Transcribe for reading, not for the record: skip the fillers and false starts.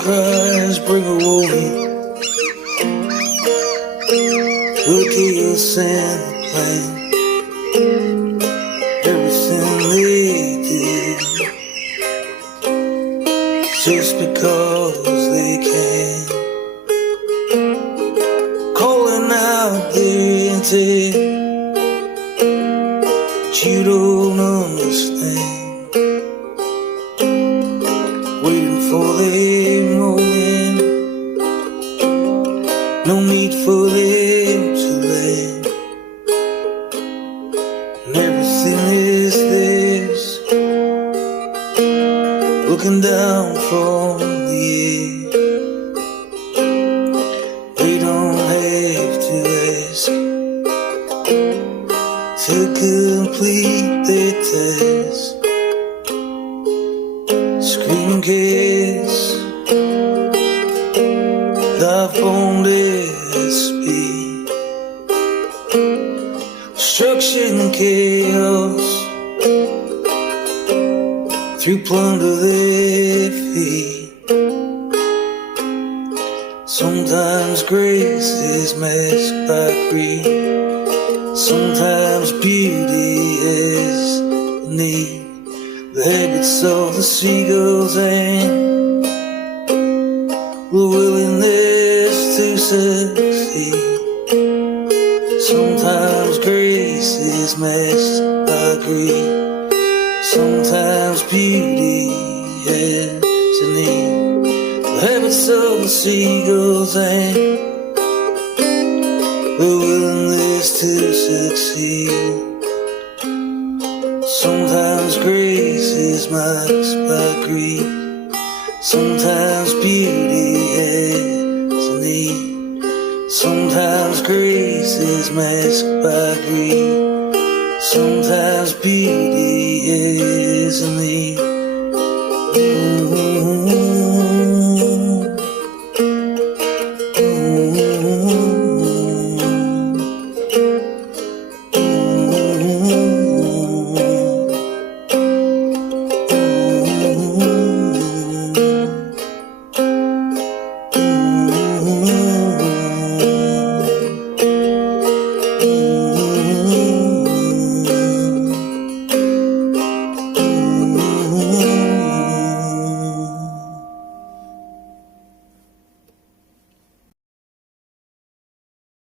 cries bring a warning. Look at your sand plan. Everything they did just because they can. Calling out their intent, but you don't understand. Waiting for their moment, no need for them to land. And everything is theirs, looking down from the air. They don't have to ask to complete their task. Screaming kids, life on their speed. Destruction and chaos through plunder their feet. Sometimes grace is masked by greed. Sometimes beauty is need. The habits of the seagulls and the willingness to succeed. Sometimes grace is masked by greed. Sometimes beauty has a need. The habits of the seagulls and the willingness to succeed. Sometimes grace is masked by greed. Sometimes beauty has a need. Sometimes grace is masked by greed. Sometimes beauty is a need.